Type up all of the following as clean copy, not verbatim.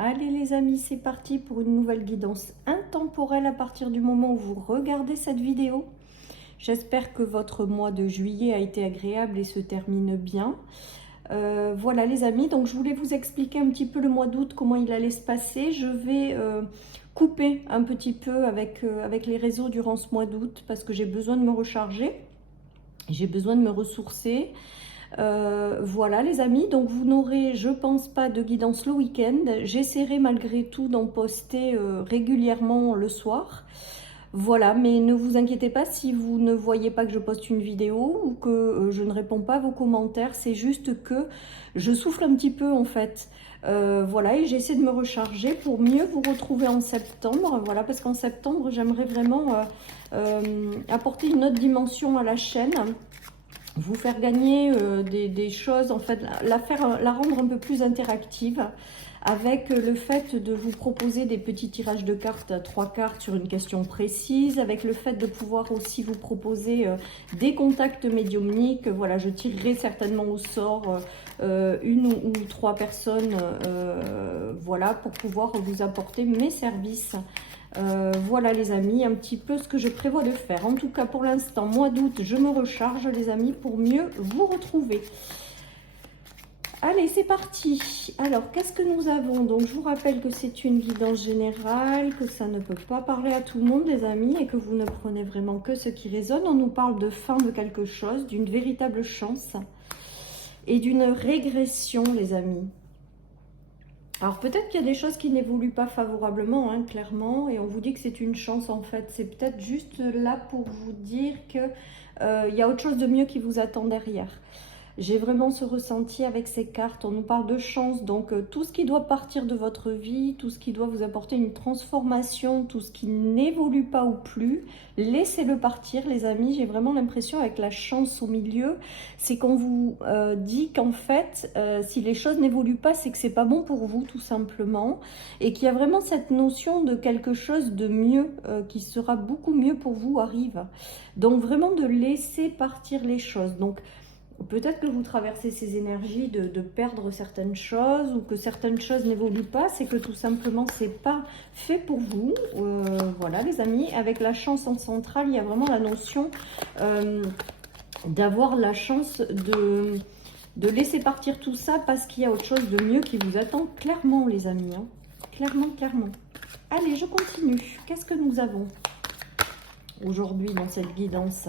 Allez les amis, c'est parti pour une nouvelle guidance intemporelle à partir du moment où vous regardez cette vidéo. J'espère que votre mois de juillet a été agréable et se termine bien. Voilà les amis, donc je voulais vous expliquer un petit peu le mois d'août, comment il allait se passer. Je vais couper un petit peu avec les réseaux durant ce mois d'août parce que j'ai besoin de me recharger, j'ai besoin de me ressourcer. Voilà les amis, donc vous n'aurez je pense pas de guidance le week-end. J'essaierai malgré tout d'en poster régulièrement le soir. Voilà, mais ne vous inquiétez pas si vous ne voyez pas que je poste une vidéo ou que je ne réponds pas à vos commentaires. C'est juste que je souffle un petit peu en fait. Voilà, et j'essaie de me recharger pour mieux vous retrouver en septembre. Voilà, parce qu'en septembre, j'aimerais vraiment apporter une autre dimension à la chaîne, vous faire gagner des choses, en fait, la rendre un peu plus interactive avec le fait de vous proposer des petits tirages de cartes à 3 cartes sur une question précise, avec le fait de pouvoir aussi vous proposer des contacts médiumniques. Voilà, je tirerai certainement au sort une ou 3 personnes, voilà, pour pouvoir vous apporter mes services. Voilà les amis, un petit peu ce que je prévois de faire. En tout cas pour l'instant, mois d'août, je me recharge les amis pour mieux vous retrouver. Allez, c'est parti. Alors, qu'est-ce que nous avons? Donc, je vous rappelle que c'est une guidance générale, que ça ne peut pas parler à tout le monde, les amis, et que vous ne prenez vraiment que ce qui résonne. On nous parle de fin de quelque chose, d'une véritable chance et d'une régression, les amis. Alors, peut-être qu'il y a des choses qui n'évoluent pas favorablement, hein, clairement, et on vous dit que c'est une chance, en fait. C'est peut-être juste là pour vous dire qu'il y a autre chose de mieux qui vous attend derrière. J'ai vraiment ce ressenti avec ces cartes. On nous parle de chance, donc tout ce qui doit partir de votre vie, tout ce qui doit vous apporter une transformation, tout ce qui n'évolue pas ou plus, laissez-le partir les amis. J'ai vraiment l'impression avec la chance au milieu, c'est qu'on vous dit qu'en fait, si les choses n'évoluent pas, c'est que c'est pas bon pour vous tout simplement, et qu'il y a vraiment cette notion de quelque chose de mieux, qui sera beaucoup mieux pour vous arrive. Donc vraiment de laisser partir les choses. Donc peut-être que vous traversez ces énergies de perdre certaines choses ou que certaines choses n'évoluent pas, c'est que tout simplement c'est pas fait pour vous. Voilà les amis, avec la chance en centrale, il y a vraiment la notion d'avoir la chance de laisser partir tout ça parce qu'il y a autre chose de mieux qui vous attend, clairement les amis, hein. Clairement, clairement. Allez, je continue. Qu'est-ce que nous avons aujourd'hui dans cette guidance ?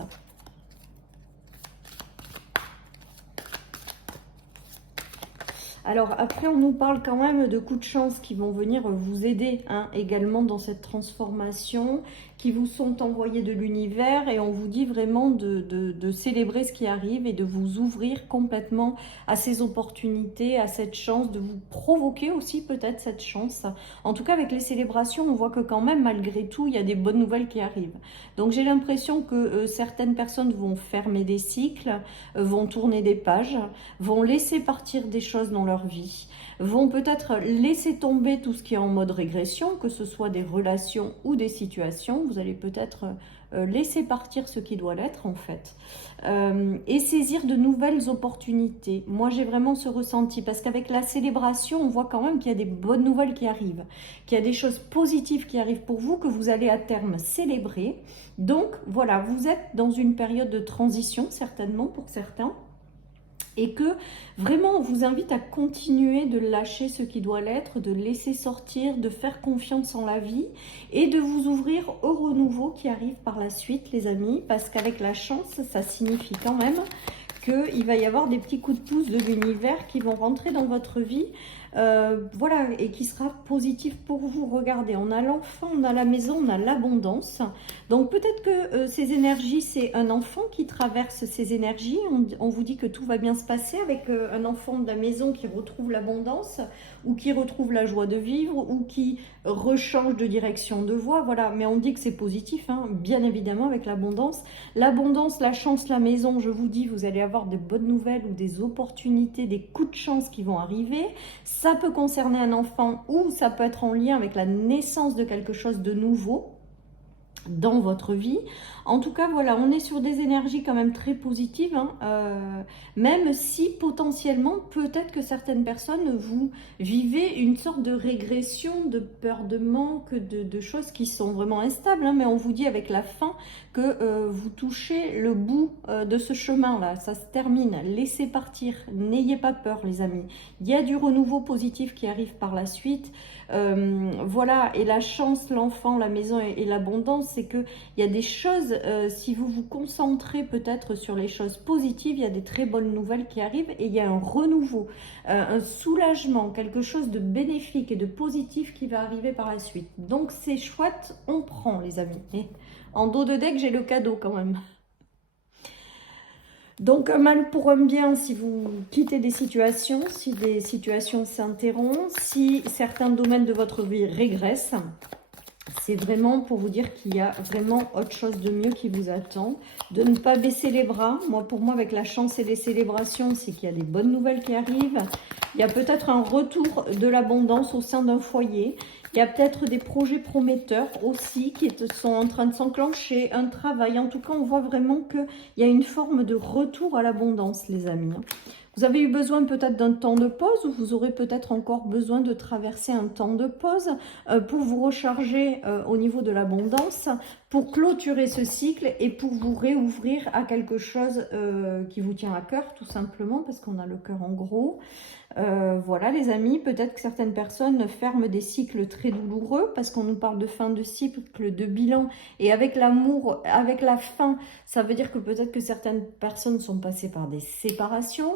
Alors après, on nous parle quand même de coups de chance qui vont venir vous aider hein, également dans cette transformation, qui vous sont envoyés de l'univers, et on vous dit vraiment de célébrer ce qui arrive et de vous ouvrir complètement à ces opportunités, à cette chance, de vous provoquer aussi peut-être cette chance. En tout cas, avec les célébrations, on voit que quand même, malgré tout, il y a des bonnes nouvelles qui arrivent. Donc j'ai l'impression que certaines personnes vont fermer des cycles, vont tourner des pages, vont laisser partir des choses dans leur vie, vont peut-être laisser tomber tout ce qui est en mode régression, que ce soit des relations ou des situations. Vous allez peut-être laisser partir ce qui doit l'être en fait, et saisir de nouvelles opportunités. Moi j'ai vraiment ce ressenti parce qu'avec la célébration on voit quand même qu'il y a des bonnes nouvelles qui arrivent, qu'il y a des choses positives qui arrivent pour vous, que vous allez à terme célébrer. Donc voilà, vous êtes dans une période de transition certainement pour certains, et que vraiment on vous invite à continuer de lâcher ce qui doit l'être, de laisser sortir, de faire confiance en la vie et de vous ouvrir au renouveau qui arrive par la suite les amis, parce qu'avec la chance ça signifie quand même qu'il va y avoir des petits coups de pouce de l'univers qui vont rentrer dans votre vie, voilà, et qui sera positif pour vous. Regardez, on a l'enfant, on a la maison, on a l'abondance. Donc peut-être que ces énergies, c'est un enfant qui traverse ces énergies. On vous dit que tout va bien se passer avec un enfant de la maison qui retrouve l'abondance, ou qui retrouve la joie de vivre, ou qui rechange de direction de voie. Voilà, mais on dit que c'est positif, hein, bien évidemment, avec l'abondance. L'abondance, la chance, la maison, je vous dis, vous allez avoir de bonnes nouvelles ou des opportunités, des coups de chance qui vont arriver. Ça peut concerner un enfant ou ça peut être en lien avec la naissance de quelque chose de nouveau. dans votre vie. En tout cas, voilà, on est sur des énergies quand même très positives, hein, même si potentiellement, peut-être que certaines personnes, vous vivez une sorte de régression, de peur de manque, de choses qui sont vraiment instables, hein, mais on vous dit avec la fin que vous touchez le bout de ce chemin-là, ça se termine, laissez partir, n'ayez pas peur les amis, il y a du renouveau positif qui arrive par la suite. Voilà, et la chance, l'enfant, la maison et l'abondance, c'est qu'il y a des choses, si vous vous concentrez peut-être sur les choses positives, il y a des très bonnes nouvelles qui arrivent et il y a un renouveau, un soulagement, quelque chose de bénéfique et de positif qui va arriver par la suite. Donc c'est chouette, on prend les amis. Et en dos de deck, j'ai le cadeau quand même. Donc un mal pour un bien si vous quittez des situations, si des situations s'interrompent, si certains domaines de votre vie régressent. C'est vraiment pour vous dire qu'il y a vraiment autre chose de mieux qui vous attend. De ne pas baisser les bras. Pour moi, avec la chance et les célébrations, c'est qu'il y a des bonnes nouvelles qui arrivent. Il y a peut-être un retour de l'abondance au sein d'un foyer. Il y a peut-être des projets prometteurs aussi qui sont en train de s'enclencher, un travail. En tout cas, on voit vraiment qu'il y a une forme de retour à l'abondance, les amis. Vous avez eu besoin peut-être d'un temps de pause ou vous aurez peut-être encore besoin de traverser un temps de pause pour vous recharger au niveau de l'abondance, pour clôturer ce cycle et pour vous réouvrir à quelque chose qui vous tient à cœur, tout simplement, parce qu'on a le cœur en gros. Voilà les amis, peut-être que certaines personnes ferment des cycles très douloureux parce qu'on nous parle de fin de cycle, de bilan, et avec l'amour, avec la fin, ça veut dire que peut-être que certaines personnes sont passées par des séparations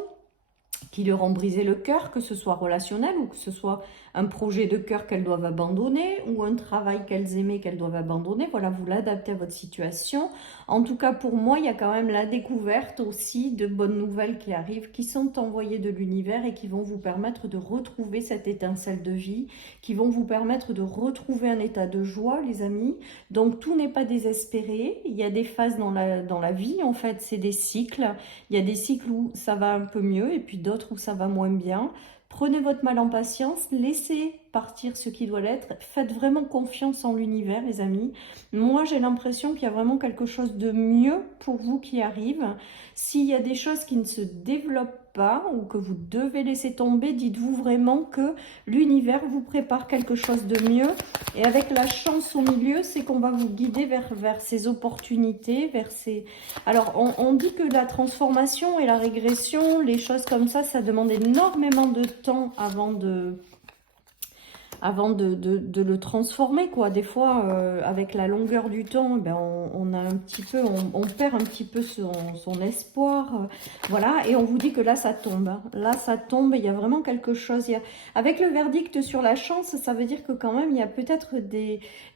qui leur ont brisé le cœur, que ce soit relationnel ou que ce soit un projet de cœur qu'elles doivent abandonner ou un travail qu'elles aimaient qu'elles doivent abandonner. Voilà, vous l'adaptez à votre situation. En tout cas, pour moi, il y a quand même la découverte aussi de bonnes nouvelles qui arrivent, qui sont envoyées de l'univers et qui vont vous permettre de retrouver cette étincelle de vie, qui vont vous permettre de retrouver un état de joie, les amis. Donc, tout n'est pas désespéré. Il y a des phases dans la vie, en fait, c'est des cycles. Il y a des cycles où ça va un peu mieux et puis d'autres où ça va moins bien. Prenez votre mal en patience, laissez partir ce qui doit l'être. Faites vraiment confiance en l'univers, les amis. Moi, j'ai l'impression qu'il y a vraiment quelque chose de mieux pour vous qui arrive. S'il y a des choses qui ne se développent pas ou que vous devez laisser tomber, dites-vous vraiment que l'univers vous prépare quelque chose de mieux. Et avec la chance au milieu, c'est qu'on va vous guider vers ces opportunités, vers ces... Alors, on dit que la transformation et la régression, les choses comme ça demande énormément de temps avant de le transformer, quoi. Des fois, avec la longueur du temps, ben, on a un petit peu, on perd un petit peu son espoir, voilà, et on vous dit que là, ça tombe, hein. Là, ça tombe, il y a vraiment quelque chose. Avec le verdict sur la chance, ça veut dire que quand même, il y a peut-être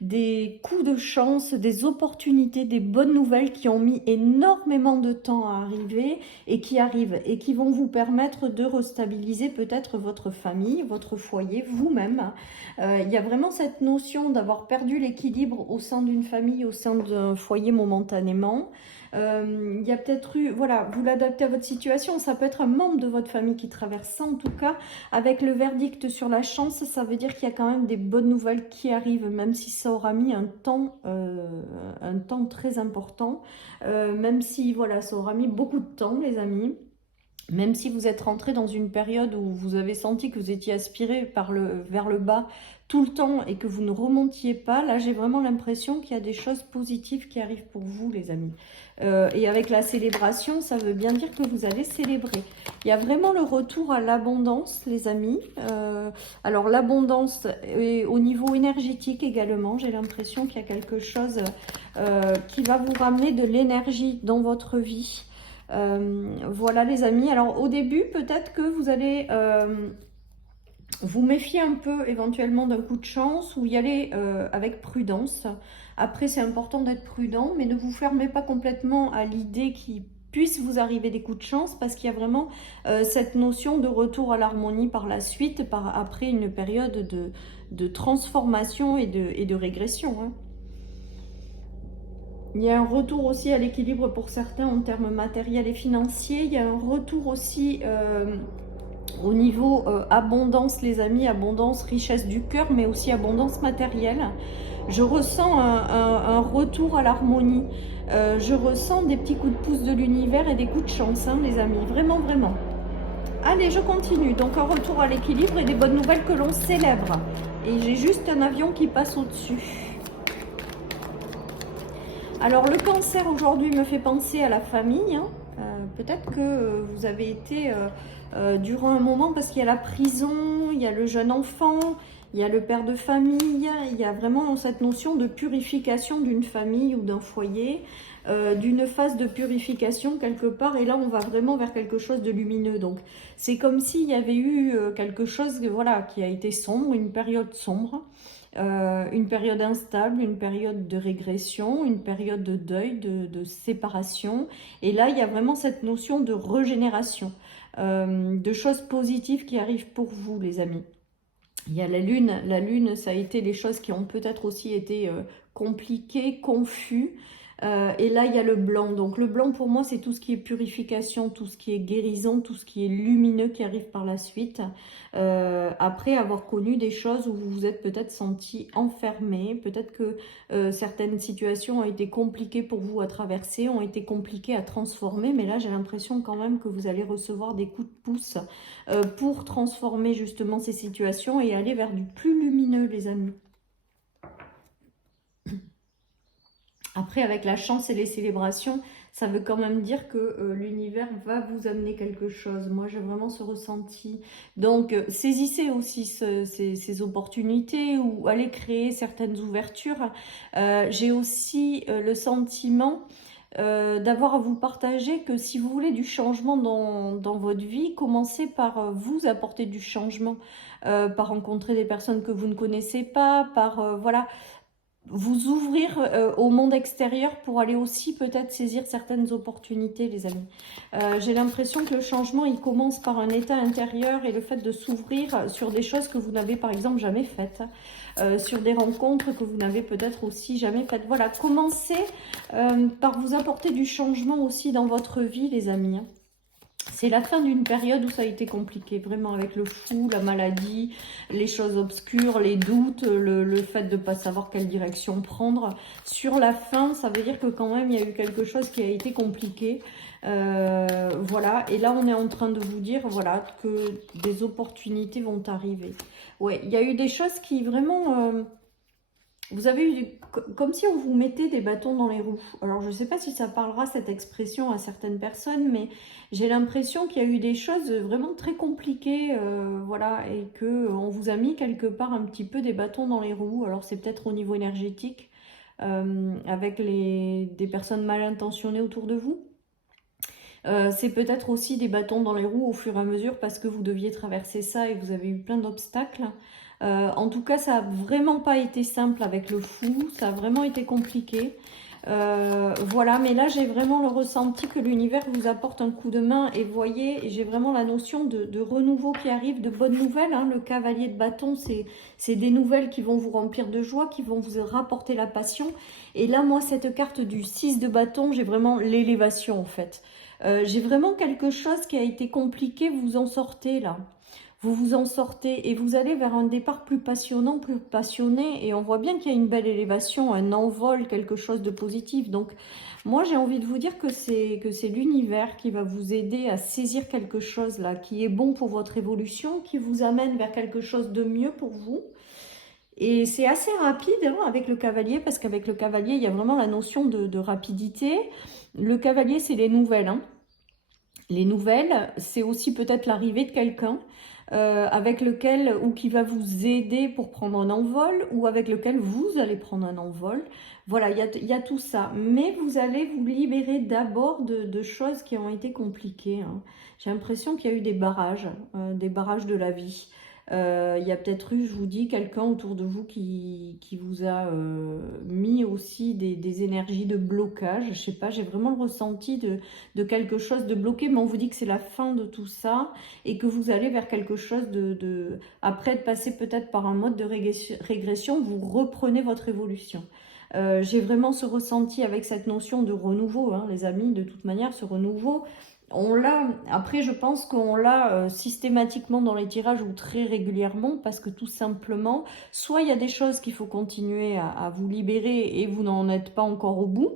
des coups de chance, des opportunités, des bonnes nouvelles qui ont mis énormément de temps à arriver et qui arrivent et qui vont vous permettre de restabiliser peut-être votre famille, votre foyer, vous-même. Il y a vraiment cette notion d'avoir perdu l'équilibre au sein d'une famille, au sein d'un foyer momentanément. Il y a peut-être eu, voilà, vous l'adaptez à votre situation, ça peut être un membre de votre famille qui traverse ça. En tout cas, avec le verdict sur la chance, ça veut dire qu'il y a quand même des bonnes nouvelles qui arrivent, même si ça aura mis un temps très important, même si, voilà, ça aura mis beaucoup de temps, les amis. Même si vous êtes rentré dans une période où vous avez senti que vous étiez aspiré vers le bas tout le temps et que vous ne remontiez pas, là j'ai vraiment l'impression qu'il y a des choses positives qui arrivent pour vous, les amis. Et avec la célébration, ça veut bien dire que vous allez célébrer. Il y a vraiment le retour à l'abondance, les amis. Alors l'abondance au niveau énergétique également, j'ai l'impression qu'il y a quelque chose qui va vous ramener de l'énergie dans votre vie. Voilà les amis, alors au début peut-être que vous allez vous méfier un peu éventuellement d'un coup de chance ou y aller avec prudence. Après c'est important d'être prudent, mais ne vous fermez pas complètement à l'idée qu'il puisse vous arriver des coups de chance, parce qu'il y a vraiment cette notion de retour à l'harmonie par la suite, après une période de transformation et de régression, hein. Il y a un retour aussi à l'équilibre pour certains en termes matériels et financiers. Il y a un retour aussi au niveau abondance, les amis, abondance, richesse du cœur, mais aussi abondance matérielle. Je ressens un retour à l'harmonie. Je ressens des petits coups de pouce de l'univers et des coups de chance, hein, les amis. Vraiment, vraiment. Allez, je continue. Donc, un retour à l'équilibre et des bonnes nouvelles que l'on célèbre. Et j'ai juste un avion qui passe au-dessus. Alors, le cancer aujourd'hui me fait penser à la famille. Hein. Peut-être que vous avez été durant un moment, parce qu'il y a la prison, il y a le jeune enfant, il y a le père de famille, il y a vraiment cette notion de purification d'une famille ou d'un foyer, d'une phase de purification quelque part, et là on va vraiment vers quelque chose de lumineux. Donc c'est comme s'il y avait eu quelque chose, voilà, qui a été sombre, une période sombre. Une période instable, une période de régression, une période de deuil, de séparation. Et là, il y a vraiment cette notion de régénération, de choses positives qui arrivent pour vous, les amis. Il y a la lune. La lune, ça a été les choses qui ont peut-être aussi été compliquées, confus. Et là, il y a le blanc. Donc le blanc, pour moi, c'est tout ce qui est purification, tout ce qui est guérison, tout ce qui est lumineux qui arrive par la suite. Après avoir connu des choses où vous vous êtes peut-être senti enfermé, peut-être que certaines situations ont été compliquées pour vous à traverser, ont été compliquées à transformer. Mais là, j'ai l'impression quand même que vous allez recevoir des coups de pouce pour transformer justement ces situations et aller vers du plus lumineux, les amis. Après, avec la chance et les célébrations, ça veut quand même dire que l'univers va vous amener quelque chose. Moi, j'ai vraiment ce ressenti. Donc, saisissez aussi ces opportunités ou allez créer certaines ouvertures. J'ai aussi le sentiment d'avoir à vous partager que si vous voulez du changement dans votre vie, commencez par vous apporter du changement, par rencontrer des personnes que vous ne connaissez pas, par voilà, vous ouvrir au monde extérieur pour aller aussi peut-être saisir certaines opportunités, les amis. J'ai l'impression que le changement, il commence par un état intérieur et le fait de s'ouvrir sur des choses que vous n'avez par exemple jamais faites, sur des rencontres que vous n'avez peut-être aussi jamais faites. Voilà, commencez par vous apporter du changement aussi dans votre vie, les amis. C'est la fin d'une période où ça a été compliqué, vraiment, avec le fou, la maladie, les choses obscures, les doutes, le fait de ne pas savoir quelle direction prendre. Sur la fin, ça veut dire que quand même, il y a eu quelque chose qui a été compliqué. Voilà, et là, on est en train de vous dire, voilà, que des opportunités vont arriver. Ouais, il y a eu des choses qui vraiment... vous avez eu, comme si on vous mettait des bâtons dans les roues. Alors, je ne sais pas si ça parlera, cette expression, à certaines personnes, mais j'ai l'impression qu'il y a eu des choses vraiment très compliquées, voilà, et qu'on vous a mis quelque part un petit peu des bâtons dans les roues. Alors, c'est peut-être au niveau énergétique, avec des personnes mal intentionnées autour de vous. C'est peut-être aussi des bâtons dans les roues au fur et à mesure parce que vous deviez traverser ça et vous avez eu plein d'obstacles. En tout cas, ça n'a vraiment pas été simple avec le fou, ça a vraiment été compliqué. Voilà, mais là j'ai vraiment le ressenti que l'univers vous apporte un coup de main et voyez, j'ai vraiment la notion de renouveau qui arrive, de bonnes nouvelles. Hein. Le cavalier de bâton, c'est des nouvelles qui vont vous remplir de joie, qui vont vous rapporter la passion. Et là, moi, cette carte du 6 de bâton, j'ai vraiment l'élévation en fait. J'ai vraiment quelque chose qui a été compliqué, vous en sortez là. Vous vous en sortez et vous allez vers un départ plus passionnant, plus passionné. Et on voit bien qu'il y a une belle élévation, un envol, quelque chose de positif. Donc, moi, j'ai envie de vous dire que c'est l'univers qui va vous aider à saisir quelque chose là, qui est bon pour votre évolution, qui vous amène vers quelque chose de mieux pour vous. Et c'est assez rapide hein, avec le cavalier, parce qu'avec le cavalier, il y a vraiment la notion de rapidité. Le cavalier, c'est les nouvelles. Hein. Les nouvelles, c'est aussi peut-être l'arrivée de quelqu'un avec lequel, ou qui va vous aider pour prendre un envol, ou avec lequel vous allez prendre un envol. Voilà, il y a tout ça. Mais vous allez vous libérer d'abord de choses qui ont été compliquées. Hein. J'ai l'impression qu'il y a eu des barrages de la vie. Il y a peut-être eu, je vous dis, quelqu'un autour de vous qui vous a mis aussi des énergies de blocage. Je sais pas, j'ai vraiment le ressenti de quelque chose de bloqué, mais on vous dit que c'est la fin de tout ça et que vous allez vers quelque chose après de passer peut-être par un mode de régression, vous reprenez votre évolution. J'ai vraiment ce ressenti avec cette notion de renouveau, hein, les amis, de toute manière, ce renouveau. On l'a, après je pense qu'on l'a systématiquement dans les tirages ou très régulièrement parce que tout simplement, soit il y a des choses qu'il faut continuer à vous libérer et vous n'en êtes pas encore au bout,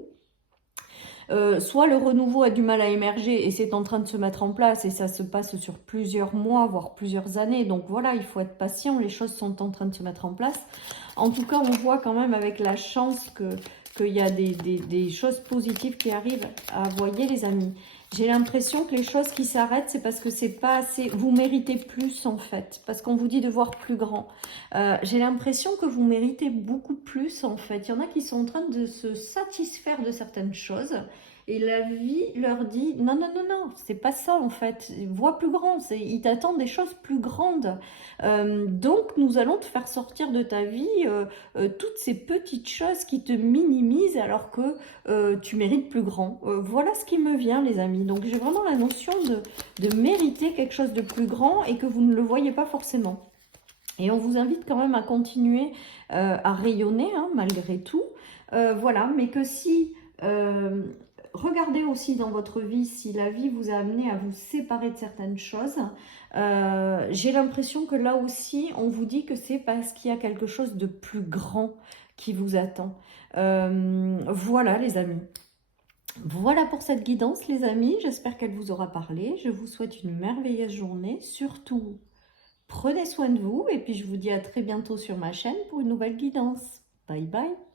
soit le renouveau a du mal à émerger et c'est en train de se mettre en place et ça se passe sur plusieurs mois, voire plusieurs années. Donc voilà, il faut être patient, les choses sont en train de se mettre en place. En tout cas, on voit quand même avec la chance qu'il y a des choses positives qui arrivent. Ah, voyez les amis, j'ai l'impression que les choses qui s'arrêtent, c'est parce que c'est pas assez. Vous méritez plus en fait, parce qu'on vous dit de voir plus grand. J'ai l'impression que vous méritez beaucoup plus en fait. Il y en a qui sont en train de se satisfaire de certaines choses. Et la vie leur dit non, non, non, non, c'est pas ça en fait. Vois plus grand, ils t'attendent des choses plus grandes. Donc nous allons te faire sortir de ta vie toutes ces petites choses qui te minimisent alors que tu mérites plus grand. Voilà ce qui me vient les amis. Donc j'ai vraiment la notion de mériter quelque chose de plus grand et que vous ne le voyez pas forcément. Et on vous invite quand même à continuer à rayonner hein, malgré tout. Voilà, mais que si... regardez aussi dans votre vie si la vie vous a amené à vous séparer de certaines choses. J'ai l'impression que là aussi, on vous dit que c'est parce qu'il y a quelque chose de plus grand qui vous attend. Voilà les amis. Voilà pour cette guidance les amis. J'espère qu'elle vous aura parlé. Je vous souhaite une merveilleuse journée. Surtout, prenez soin de vous et puis je vous dis à très bientôt sur ma chaîne pour une nouvelle guidance. Bye bye.